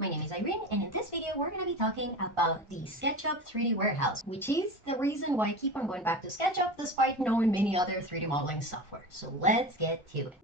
My name is Irene, and in this video we're going to be talking about the Sketchup 3D warehouse, which is the reason why I keep on going back to Sketchup despite knowing many other 3D modeling software. So let's get to it.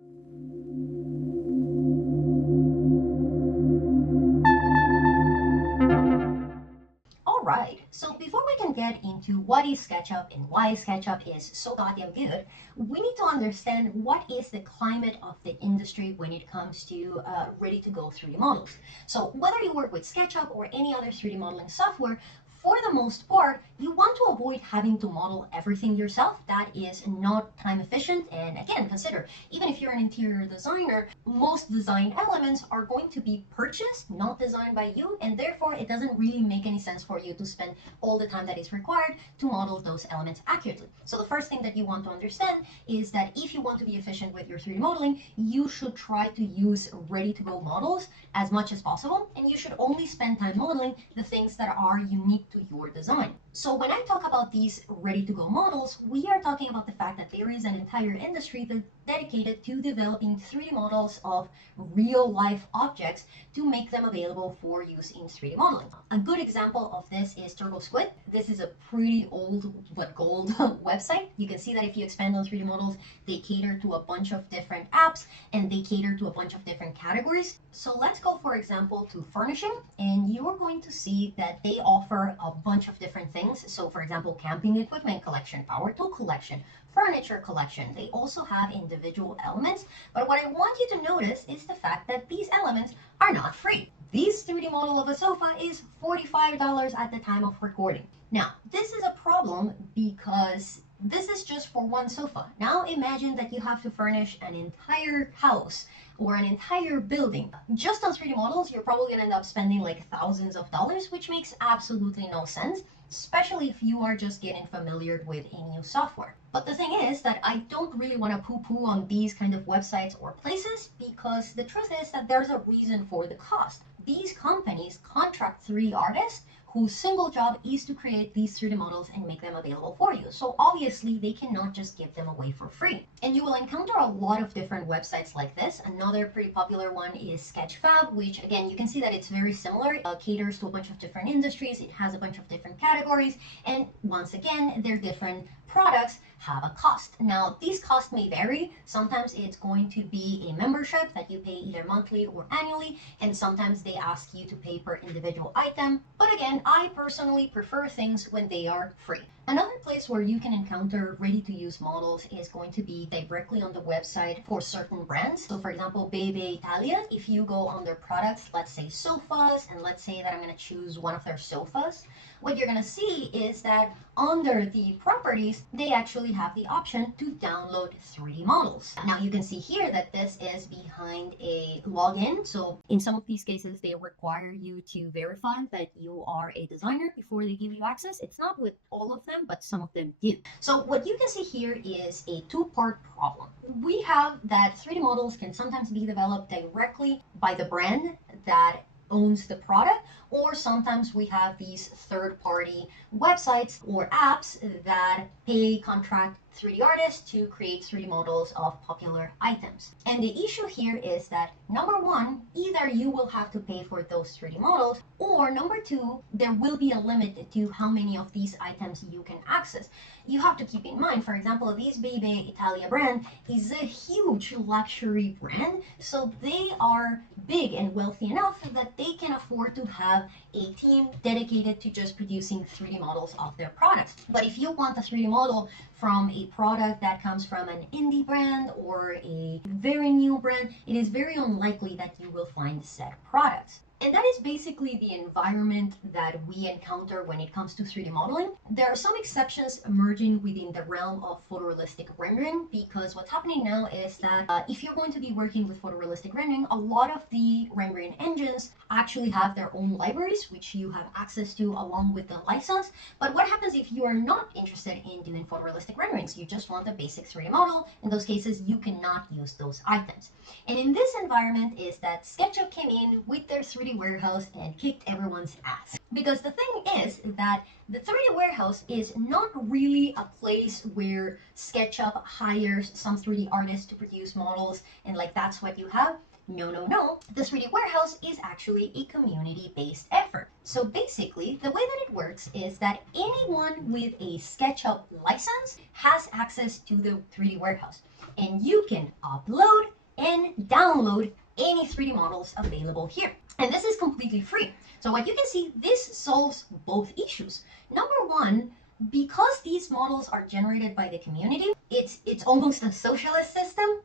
Alright, so before we can get into what is SketchUp and why SketchUp is so goddamn good, we need to understand what is the climate of the industry when it comes to ready-to-go 3D models. So whether you work with SketchUp or any other 3D modeling software, for the most part, you want to avoid having to model everything yourself. That is not time efficient. And again, consider, even if you're an interior designer, most design elements are going to be purchased, not designed by you. And therefore, it doesn't really make any sense for you to spend all the time that is required to model those elements accurately. So the first thing that you want to understand is that if you want to be efficient with your 3D modeling, you should try to use ready-to-go models as much as possible. And you should only spend time modeling the things that are unique to your design. So when I talk about these ready-to-go models, we are talking about the fact that there is an entire industry that's dedicated to developing 3D models of real-life objects to make them available for use in 3D modeling. A good example of this is Turtle Squid. This is a pretty old but gold website. You can see that if you expand on 3D models, they cater to a bunch of different apps and they cater to a bunch of different categories. So let's go, for example, to furnishing, and you're going to see that they offer a bunch of different things. So for example, camping equipment collection, power tool collection, furniture collection. They also have individual elements, but what I want you to notice is the fact that these elements are not free. This 3D model of a sofa is $45 at the time of recording. Now, this is a problem because this is just for one sofa. Now imagine that you have to furnish an entire house or an entire building. Just on 3D models, you're probably gonna end up spending like thousands of dollars, which makes absolutely no sense, especially if you are just getting familiar with a new software. But the thing is that I don't really want to poo-poo on these kind of websites or places, because the truth is that there's a reason for the cost. These companies contract 3D artists whose single job is to create these 3D models and make them available for you. So obviously they cannot just give them away for free. And you will encounter a lot of different websites like this. Another pretty popular one is Sketchup, which again, you can see that it's very similar. It caters to a bunch of different industries. It has a bunch of different categories. And once again, their different products have a cost. Now, these costs may vary. Sometimes it's going to be a membership that you pay either monthly or annually, and sometimes they ask you to pay per individual item. But again, I personally prefer things when they are free. Another place where you can encounter ready-to-use models is going to be directly on the website for certain brands. So for example, Bebe Italia, if you go on their products, let's say sofas, and let's say that I'm going to choose one of their sofas, what you're going to see is that under the properties, they actually have the option to download 3D models. Now you can see here that this is behind a login. So in some of these cases, they require you to verify that you are a designer before they give you access. It's not with all of them, but some of them do. So what you can see here is a two-part problem. We have that 3D models can sometimes be developed directly by the brand that owns the product, or sometimes we have these third-party websites or apps that pay contract 3D artists to create 3D models of popular items. And the issue here is that number one, either you will have to pay for those 3D models, or number two, there will be a limit to how many of these items you can access. You have to keep in mind, for example, this Bebe Italia brand is a huge luxury brand, so they are big and wealthy enough that they can afford to have a team dedicated to just producing 3D models of their products. But if you want a 3D model from a product that comes from an indie brand or a very new brand, it is very unlikely that you will find said products. And that is basically the environment that we encounter when it comes to 3D modeling. There are some exceptions emerging within the realm of photorealistic rendering, because what's happening now is that if you're going to be working with photorealistic rendering, a lot of the rendering engines actually have their own libraries, which you have access to along with the license. But what happens if you are not interested in doing photorealistic renderings? You just want a basic 3D model. In those cases, you cannot use those items. And in this environment is that SketchUp came in with their 3D warehouse and kicked everyone's ass. Because the thing is that the 3D warehouse is not really a place where SketchUp hires some 3D artists to produce models and like that's what you have. No, no, no. The 3D warehouse is actually a community-based effort. So basically, the way that it works is that anyone with a SketchUp license has access to the 3D warehouse, and you can upload and download any 3D models available here. And this is completely free. So what you can see, this solves both issues. Number one, because these models are generated by the community, it's almost a socialist system.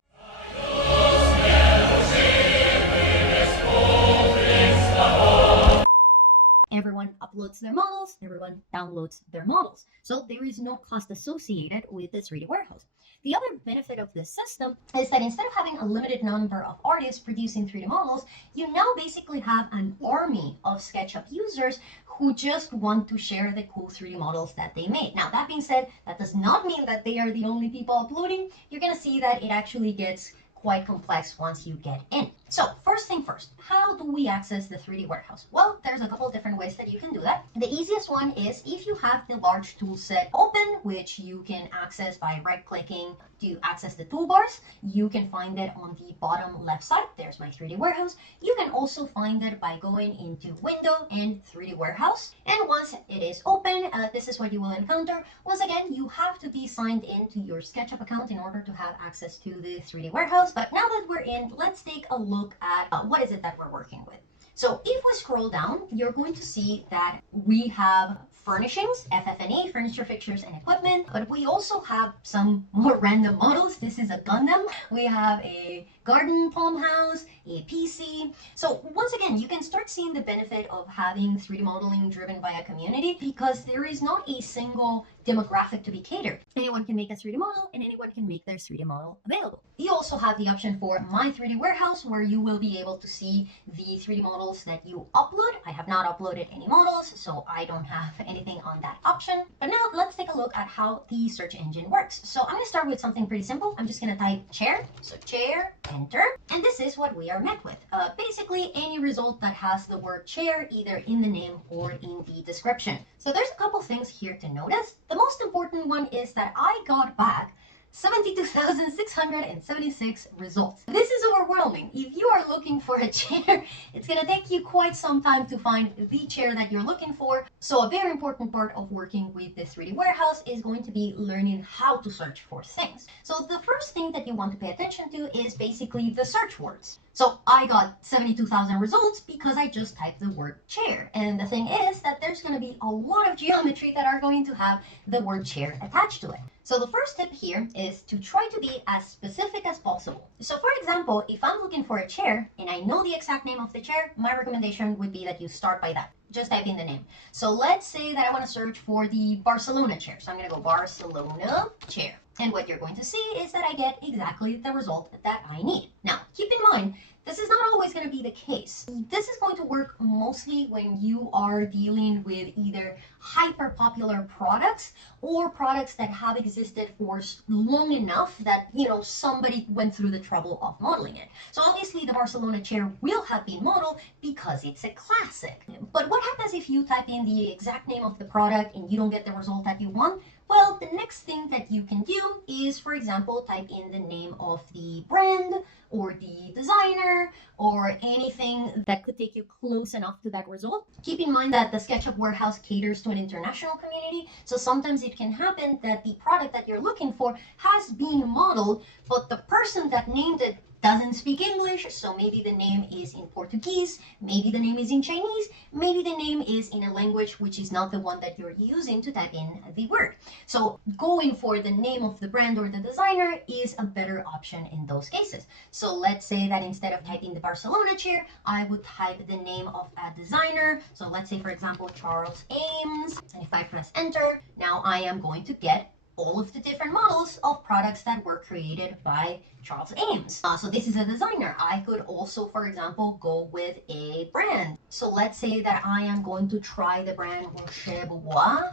Everyone uploads their models, everyone downloads their models. So there is no cost associated with the 3D warehouse. The other benefit of this system is that instead of having a limited number of artists producing 3D models, you now basically have an army of SketchUp users who just want to share the cool 3D models that they made. Now, that being said, that does not mean that they are the only people uploading. You're going to see that it actually gets quite complex once you get in. So first thing first, how do we access the 3D warehouse? Well, there's a couple of different ways that you can do that. The easiest one is if you have the large tool set open, which you can access by right-clicking to access the toolbars. You can find it on the bottom left side. There's my 3D warehouse. You can also find it by going into Window and 3D warehouse. And once it is open, this is what you will encounter. Once again, you have to be signed into your SketchUp account in order to have access to the 3D warehouse. But now that we're in, let's take a look at what is it that we're working with. So if we scroll down, you're going to see that we have furnishings, FF&E, furniture, fixtures, and equipment, but we also have some more random models. This is a Gundam. We have a garden palm house, a PC. So once again, you can start seeing the benefit of having 3D modeling driven by a community because there is not a single demographic to be catered. Anyone can make a 3D model and anyone can make their 3D model available. You also have the option for My 3D Warehouse where you will be able to see the 3D models that you upload. I have not uploaded any models, so I don't have anything on that option. But now let's take a look at how the search engine works. So I'm going to start with something pretty simple. I'm just going to type chair. So chair, enter. And this is what we are met with. Basically any result that has the word chair either in the name or in the description. So there's a couple things here to notice. The most important one is that I got back 72,676 results. This is overwhelming. If you are looking for a chair, it's going to take you quite some time to find the chair that you're looking for. So a very important part of working with the 3D warehouse is going to be learning how to search for things. So the first thing that you want to pay attention to is basically the search words. So I got 72,000 results because I just typed the word chair. And the thing is that there's going to be a lot of geometry that are going to have the word chair attached to it. So the first tip here is to try to be as specific as possible. So for example, if I'm looking for a chair and I know the exact name of the chair, my recommendation would be that you start by that. Just type in the name. So let's say that I want to search for the Barcelona chair. So I'm going to go Barcelona chair. And what you're going to see is that I get exactly the result that I need. Now, keep in mind, this is not always going to be the case. This is going to work mostly when you are dealing with either hyper popular products or products that have existed for long enough that, somebody went through the trouble of modeling it. So obviously the Barcelona chair will have been modeled because it's a classic. But what happens if you type in the exact name of the product and you don't get the result that you want? Well, the next thing that you can do is, for example, type in the name of the brand or the designer or anything that could take you close enough to that result. Keep in mind that the SketchUp warehouse caters to an international community, so sometimes it can happen that the product that you're looking for has been modeled, but the person that named it doesn't speak English, so maybe the name is in Portuguese, maybe the name is in Chinese, maybe the name is in a language which is not the one that you're using to type in the word. So going for the name of the brand or the designer is a better option in those cases. So let's say that instead of typing the Barcelona chair, I would type the name of a designer. So let's say, for example, Charles Ames. And if I press enter, now I am going to get all of the different models of products that were created by Charles Ames. So this is a designer. I could also, for example, go with a brand. So let's say that I am going to try the brand Rocher Bobois. I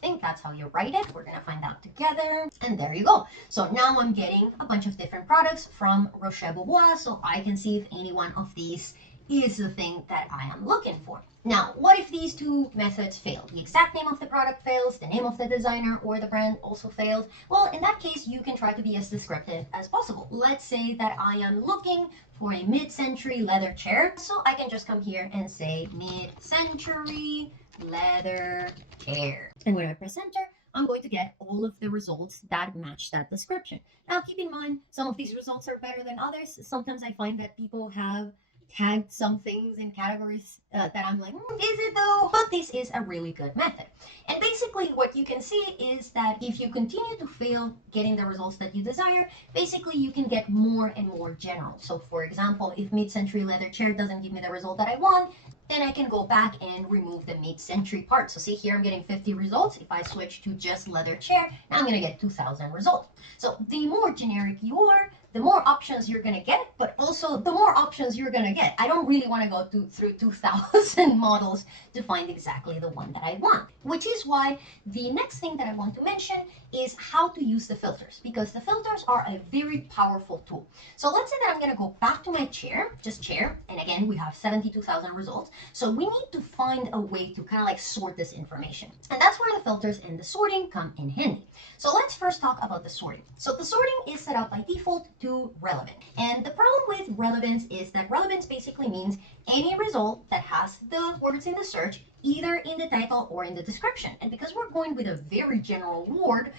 think that's how you write it. We're gonna find out together. And there you go. So now I'm getting a bunch of different products from Rocher Bobois, so I can see if any one of these is the thing that I am looking for. Now, what if these two methods fail? The exact name of the product fails, the name of the designer or the brand also fails. Well, in that case, you can try to be as descriptive as possible. Let's say that I am looking for a mid-century leather chair. So I can just come here and say mid-century leather chair. And when I press enter, I'm going to get all of the results that match that description. Now, keep in mind, some of these results are better than others. Sometimes I find that people have tagged some things in categories that I'm like, is it though? But this is a really good method. And basically what you can see is that if you continue to fail getting the results that you desire, basically you can get more and more general. So for example, if mid-century leather chair doesn't give me the result that I want, then I can go back and remove the mid-century part. So see here, I'm getting 50 results. If I switch to just leather chair, now I'm gonna get 2,000 results. So the more generic you are, the more options you're gonna get, but also the more options you're gonna get. I don't really wanna go through 2,000 models to find exactly the one that I want, which is why the next thing that I want to mention is how to use the filters, because the filters are a very powerful tool. So let's say that I'm gonna go back to my chair, just chair, and again, we have 72,000 results. So we need to find a way to kind of like sort this information. And that's where the filters and the sorting come in handy. So let's first talk about the sorting. So the sorting is set up by default to relevant. And the problem with relevance is that relevance basically means any result that has the words in the search either in the title or in the description. And because we're going with a very general word,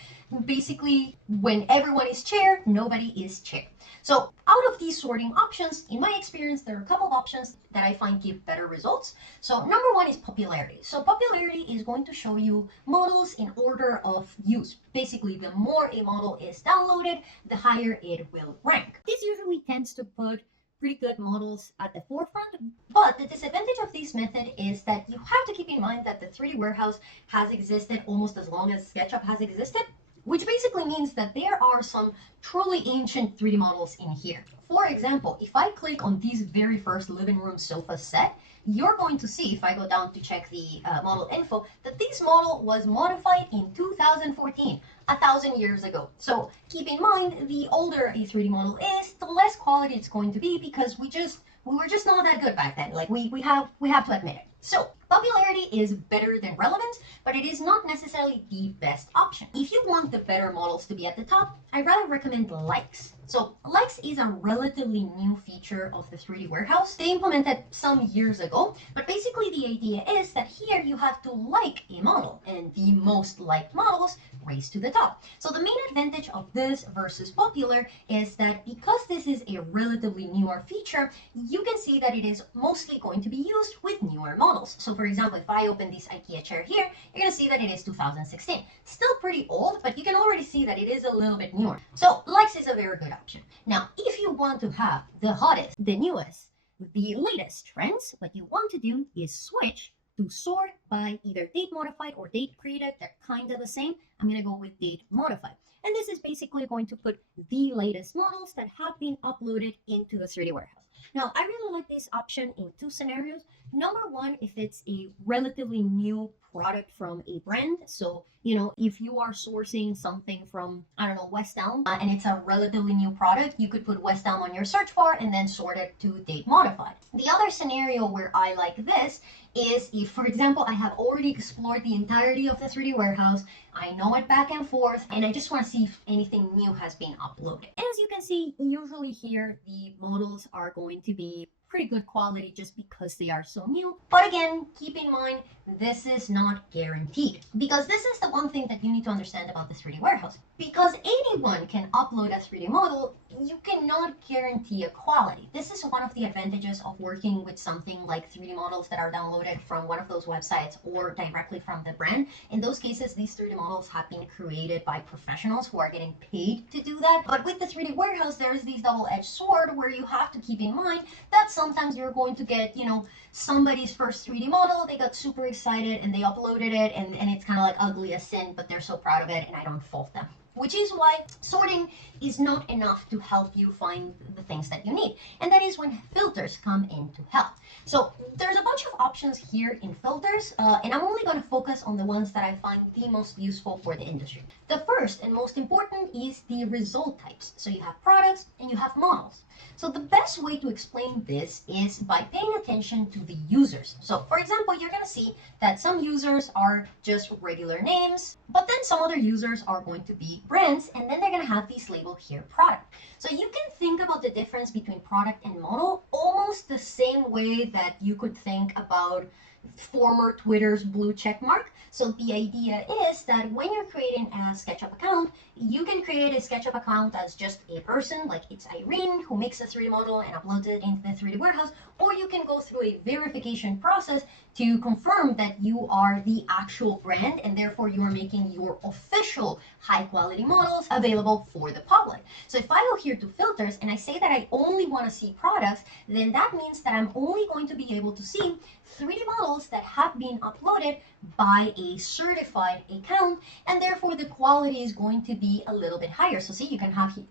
basically when everyone is chair, nobody is chair. So out of these sorting options, in my experience, there are a couple of options that I find give better results. So number one is popularity. So popularity is going to show you models in order of use. Basically, the more a model is downloaded, the higher it will rank. This usually tends to put pretty good models at the forefront. But the disadvantage of this method is that you have to keep in mind that the 3D warehouse has existed almost as long as SketchUp has existed, which basically means that there are some truly ancient 3D models in here. For example, if I click on this very first living room sofa set, you're going to see, if I go down to check the model info, that this model was modified in 2014, 1,000 years ago. So keep in mind, the older a 3D model is, the less quality it's going to be, because we were just not that good back then. Like we have to admit it. So popularity is better than relevance, but it is not necessarily the best option. If you want the better models to be at the top, I rather recommend likes. So likes is a relatively new feature of the 3D warehouse. They implemented some years ago, but basically the idea is that here you have to like a model, and the most liked models raise to the top. So the main advantage of this versus popular is that because this is a relatively newer feature, you can see that it is mostly going to be used with newer models. So for example, if I open this IKEA chair here, you're gonna see that it is 2016. Still pretty old, but you can already see that it is a little bit newer. So likes is a very good option. Now, if you want to have the hottest, the newest, the latest trends, what you want to do is switch to sort by either date modified or date created. They're kind of the same. I'm going to go with date modified. And this is basically going to put the latest models that have been uploaded into the 3D warehouse. Now, I really like this option in two scenarios. Number one, if it's a relatively new product from a brand. So, if you are sourcing something from, I don't know, West Elm, and it's a relatively new product, you could put West Elm on your search bar and then sort it to date modified. The other scenario where I like this is if, for example, I have already explored the entirety of the 3D warehouse, I know it back and forth, and I just want to see if anything new has been uploaded. And as you can see, usually here, the models are going to be pretty good quality just because they are so new. But again, keep in mind, this is not guaranteed, because this is the one thing that you need to understand about the 3D warehouse. Because anyone can upload a 3D model, you cannot guarantee a quality. This is one of the advantages of working with something like 3D models that are downloaded from one of those websites or directly from the brand. In those cases, these 3D models have been created by professionals who are getting paid to do that. But with the 3D warehouse, there's this double-edged sword where you have to keep in mind that sometimes you're going to get, somebody's first 3D model, they got super excited and they uploaded it, and it's kind of like ugly as sin, but they're so proud of it, and I don't fault them. Which is why sorting is not enough to help you find the things that you need. And that is when filters come in to help. So there's a bunch of options here in filters, and I'm only going to focus on the ones that I find the most useful for the industry. The first and most important is the result types. So you have products and you have models. So the best way to explain this is by paying attention to the users. So for example, you're going to see that some users are just regular names, but then some other users are going to be brands, and then they're going to have these labeled here product. So you can think about the difference between product and model almost the same way that you could think about former Twitter's blue check mark. So the idea is that when you're creating a SketchUp account, you can create a SketchUp account as just a person, like it's Irene, who makes a 3D model and uploads it into the 3D warehouse, or you can go through a verification process to confirm that you are the actual brand, and therefore you are making your official high quality models available for the public. So if I go here to filters and I say that I only want to see products, then that means that I'm only going to be able to see 3D models that have been uploaded by a certified account, and therefore the quality is going to be a little bit higher. So see,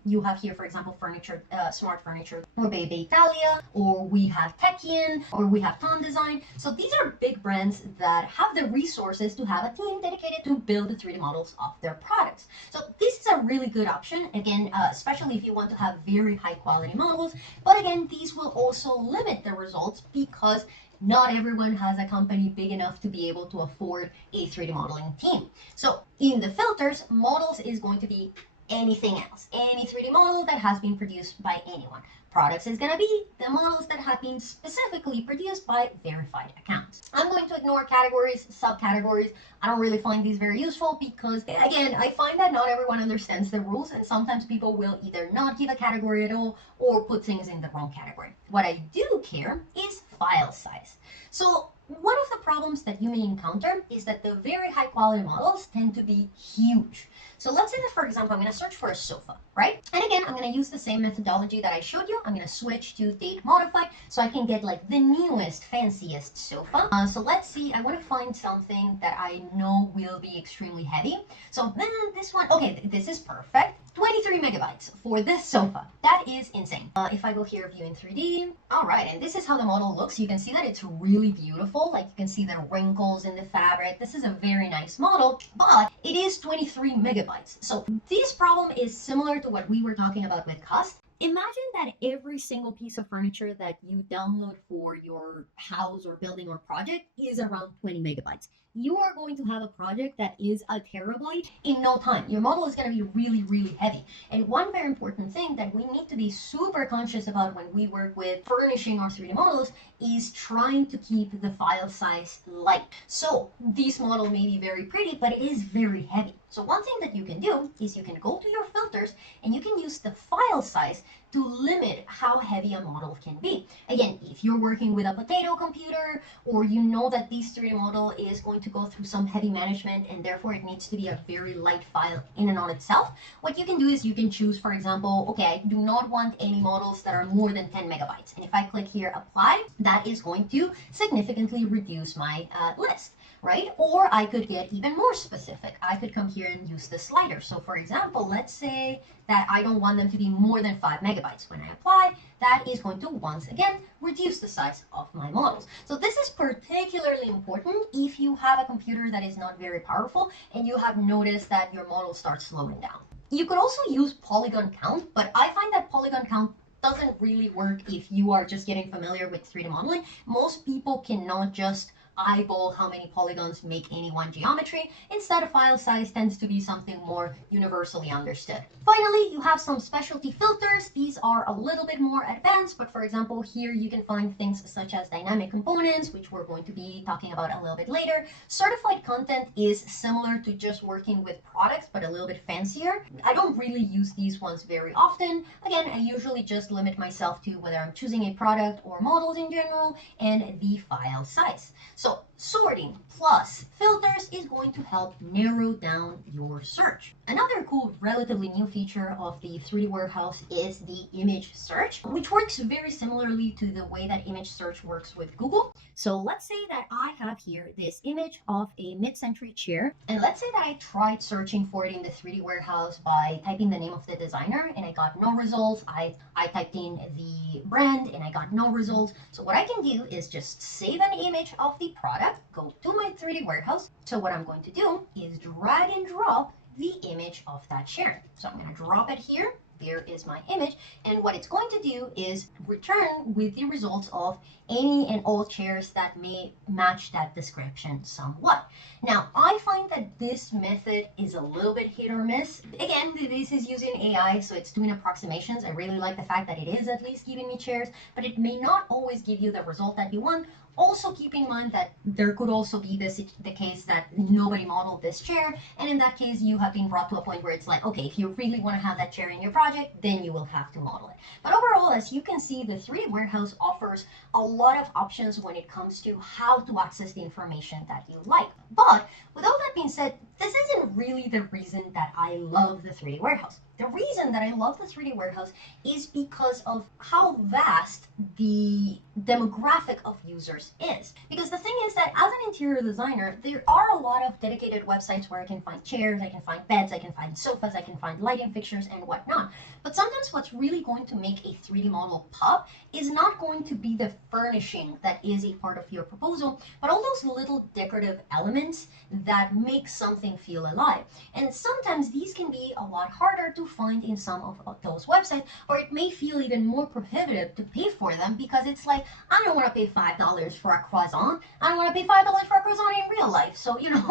you have here, for example, furniture, smart furniture, or Bebe Italia, or we have Techian, or we have Ton Design. So these are big brands that have the resources to have a team dedicated to build the 3D models of their products. So this is a really good option, again, especially if you want to have very high quality models. But again, these will also limit the results because not everyone has a company big enough to be able to afford a 3D modeling team. So in the filters, models is going to be anything else, any 3D model that has been produced by anyone. Products is going to be the models that have been specifically produced by verified accounts. I'm going to ignore categories, subcategories. I don't really find these very useful because, again, I find that not everyone understands the rules, and sometimes people will either not give a category at all or put things in the wrong category. What I do care is file size. So one of the problems that you may encounter is that the very high quality models tend to be huge. So let's say that, for example, I'm going to search for a sofa, right? And again, I'm going to use the same methodology that I showed you. I'm going to switch to date modified so I can get like the newest, fanciest sofa. So let's see, I want to find something that I know will be extremely heavy. So this one, okay, this is perfect. 23 megabytes for this sofa. That is insane. If I go here, view in 3D, all right, and this is how the model looks. You can see that it's really beautiful. Like you can see the wrinkles in the fabric. This is a very nice model, but it is 23 megabytes. So this problem is similar to what we were talking about with cost. Imagine that every single piece of furniture that you download for your house or building or project is around 20 megabytes. You are going to have a project that is a terabyte in no time. Your model is going to be really, really heavy. And one very important thing that we need to be super conscious about when we work with furnishing our 3D models is trying to keep the file size light. So this model may be very pretty, but it is very heavy. So one thing that you can do is you can go to your filters and you can use the file size to limit how heavy a model can be. Again, if you're working with a potato computer, or you know that this 3D model is going to go through some heavy management and therefore it needs to be a very light file in and on itself, what you can do is you can choose, for example, okay, I do not want any models that are more than 10 megabytes. And if I click here, apply, that is going to significantly reduce my list. Right? Or I could get even more specific. I could come here and use the slider. So for example, let's say that I don't want them to be more than 5 megabytes. When I apply, that is going to once again reduce the size of my models. So this is particularly important if you have a computer that is not very powerful and you have noticed that your model starts slowing down. You could also use polygon count, but I find that polygon count doesn't really work if you are just getting familiar with 3D modeling. Most people cannot just eyeball how many polygons make any one geometry. Instead, a file size tends to be something more universally understood. Finally, you have some specialty filters. These are a little bit more advanced, but for example, here you can find things such as dynamic components, which we're going to be talking about a little bit later. Certified content is similar to just working with products, but a little bit fancier. I don't really use these ones very often. Again, I usually just limit myself to whether I'm choosing a product or models in general and the file size. So sorting plus filters is going to help narrow down your search. Another cool, relatively new feature of the 3D Warehouse is the image search, which works very similarly to the way that image search works with Google. So let's say that I have here this image of a mid-century chair, and let's say that I tried searching for it in the 3D Warehouse by typing the name of the designer and I got no results. I typed in the brand and I got no results. So what I can do is just save an image of the product, go to my 3D Warehouse. So what I'm going to do is drag and drop the image of that chair. So I'm going to drop it here. There is my image, and what it's going to do is return with the results of any and all chairs that may match that description somewhat. Now, I find that this method is a little bit hit or miss. Again, this is using AI, so it's doing approximations. I really like the fact that it is at least giving me chairs, but it may not always give you the result that you want. Also keep in mind that there could also be the case that nobody modeled this chair, and in that case you have been brought to a point where it's like, okay, if you really want to have that chair in your project, then you will have to model it. But overall, as you can see, the 3D Warehouse offers a lot of options when it comes to how to access the information that you like. But with all that being said, this isn't really the reason that I love the 3D Warehouse. The reason that I love the 3D Warehouse is because of how vast the demographic of users is. Because the thing is that as an interior designer, there are a lot of dedicated websites where I can find chairs, I can find beds, I can find sofas, I can find lighting fixtures and whatnot. But sometimes what's really going to make a 3D model pop is not going to be the furnishing that is a part of your proposal, but all those little decorative elements that make something feel alive. And sometimes these can be a lot harder to find in some of those websites, or it may feel even more prohibitive to pay for them because it's like, I don't want to pay $5 for a croissant. I don't want to pay $5 for a croissant in real life. So, even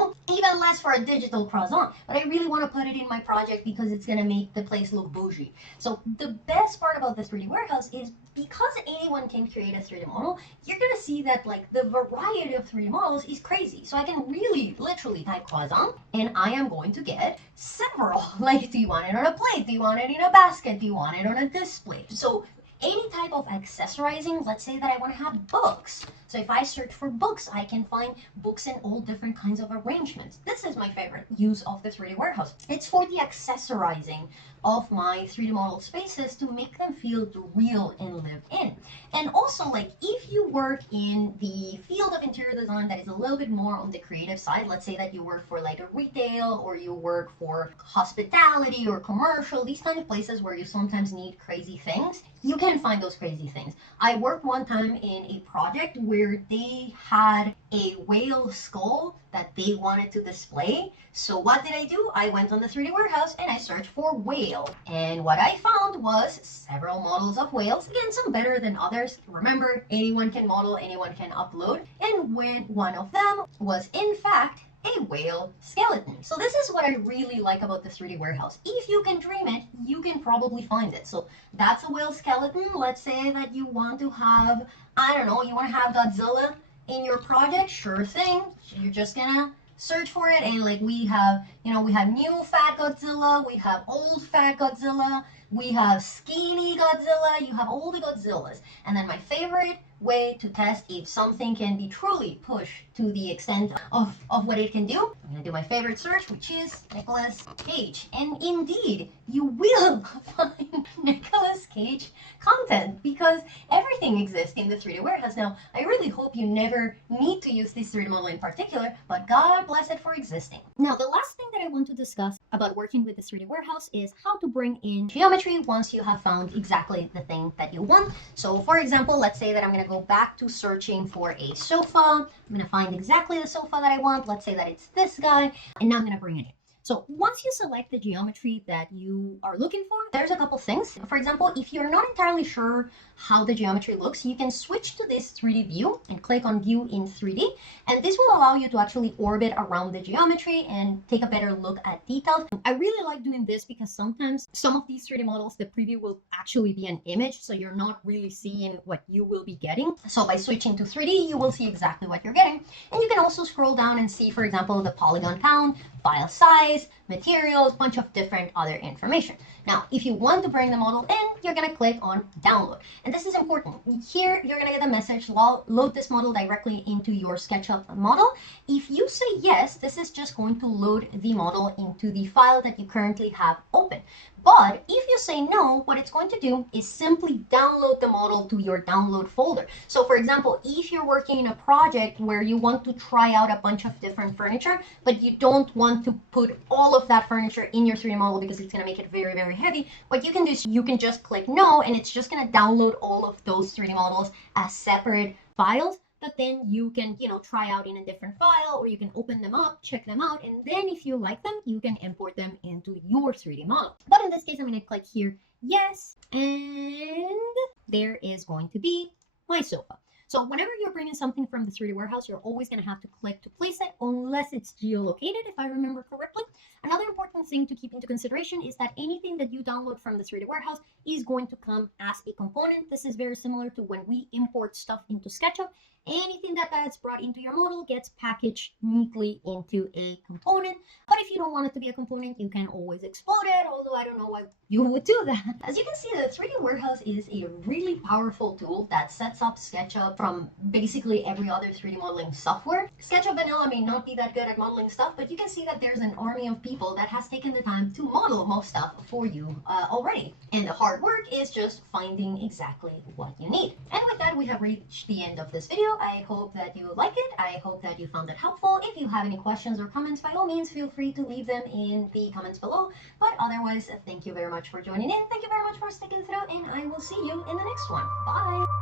less for a digital croissant. But I really want to put it in my project because it's going to make the place look bougie. So the best part about the 3D Warehouse is because anyone can create a 3D model, you're going to see that like the variety of 3D models is crazy. So I can really literally type croissant and I am going to get several. Like, do you want it on a plate? Do you want it in a basket? Do you want it on a display? So any type of accessorizing, let's say that I want to have books. So if I search for books, I can find books in all different kinds of arrangements. This is my favorite use of the 3D Warehouse. It's for the accessorizing of my 3D model spaces to make them feel real and lived in. And also, like, if you work in the field of interior design that is a little bit more on the creative side, let's say that you work for like a retail or you work for hospitality or commercial, these kind of places where you sometimes need crazy things, you can find those crazy things. I worked one time in a project where they had a whale skull that they wanted to display. So what did I do? I went on the 3D Warehouse and I searched for whale. And what I found was several models of whales. Again, some better than others. Remember, anyone can model, anyone can upload. And when one of them was in fact a whale skeleton. So this is what I really like about the 3D Warehouse. If you can dream it, you can probably find it. So that's a whale skeleton. Let's say that you want to have, I don't know, you want to have Godzilla in your project. Sure thing. You're just gonna search for it, and like we have new fat Godzilla, we have old fat Godzilla, we have skinny Godzilla, you have all the Godzillas. And then my favorite way to test if something can be truly pushed to the extent of what it can do, I'm gonna do my favorite search, which is Nicolas Cage. And indeed, you will find Nicolas Cage content because everything exists in the 3D Warehouse. Now, I really hope you never need to use this 3D model in particular, but God bless it for existing. Now, the last thing that I want to discuss about working with the 3D Warehouse is how to bring in geometry once you have found exactly the thing that you want. So for example, let's say that I'm going to go back to searching for a sofa. I'm going to find exactly the sofa that I want. Let's say that it's this guy, and now I'm going to bring it in. So once you select the geometry that you are looking for, there's a couple things. For example, if you're not entirely sure how the geometry looks, you can switch to this 3D view and click on view in 3D. And this will allow you to actually orbit around the geometry and take a better look at details. I really like doing this because sometimes some of these 3D models, the preview will actually be an image, so you're not really seeing what you will be getting. So by switching to 3D, you will see exactly what you're getting. And you can also scroll down and see, for example, the polygon count, file size, materials, bunch of different other information. Now, if you want to bring the model in, you're gonna click on download. And this is important. Here, you're gonna get a message, load this model directly into your SketchUp model. If you say yes, this is just going to load the model into the file that you currently have open. But if you say no, what it's going to do is simply download the model to your download folder. So for example, if you're working in a project where you want to try out a bunch of different furniture, but you don't want to put all of that furniture in your 3D model because it's going to make it very, very heavy, what you can do is you can just click no, and it's just going to download all of those 3D models as separate files that then you can, try out in a different file, or you can open them up, check them out, and then if you like them, you can import them into your 3D model. But in this case, I'm going to click here, yes, and there is going to be my sofa. So whenever you're bringing something from the 3D warehouse, you're always going to have to click to place it unless it's geolocated, if I remember correctly. Another important thing to keep into consideration is that anything that you download from the 3D warehouse is going to come as a component. This is very similar to when we import stuff into SketchUp. Anything that gets brought into your model gets packaged neatly into a component. But if you don't want it to be a component, you can always explode it, although I don't know why you would do that. As you can see, the 3D Warehouse is a really powerful tool that sets up SketchUp from basically every other 3D modeling software. SketchUp Vanilla may not be that good at modeling stuff, but you can see that there's an army of people that has taken the time to model most stuff for you already. And the hard work is just finding exactly what you need. And with that, we have reached the end of this video. I hope that you like it. I hope that you found it helpful. If you have any questions or comments, by all means, feel free to leave them in the comments below. But otherwise, thank you very much for joining in. Thank you very much for sticking through, and I will see you in the next one. Bye!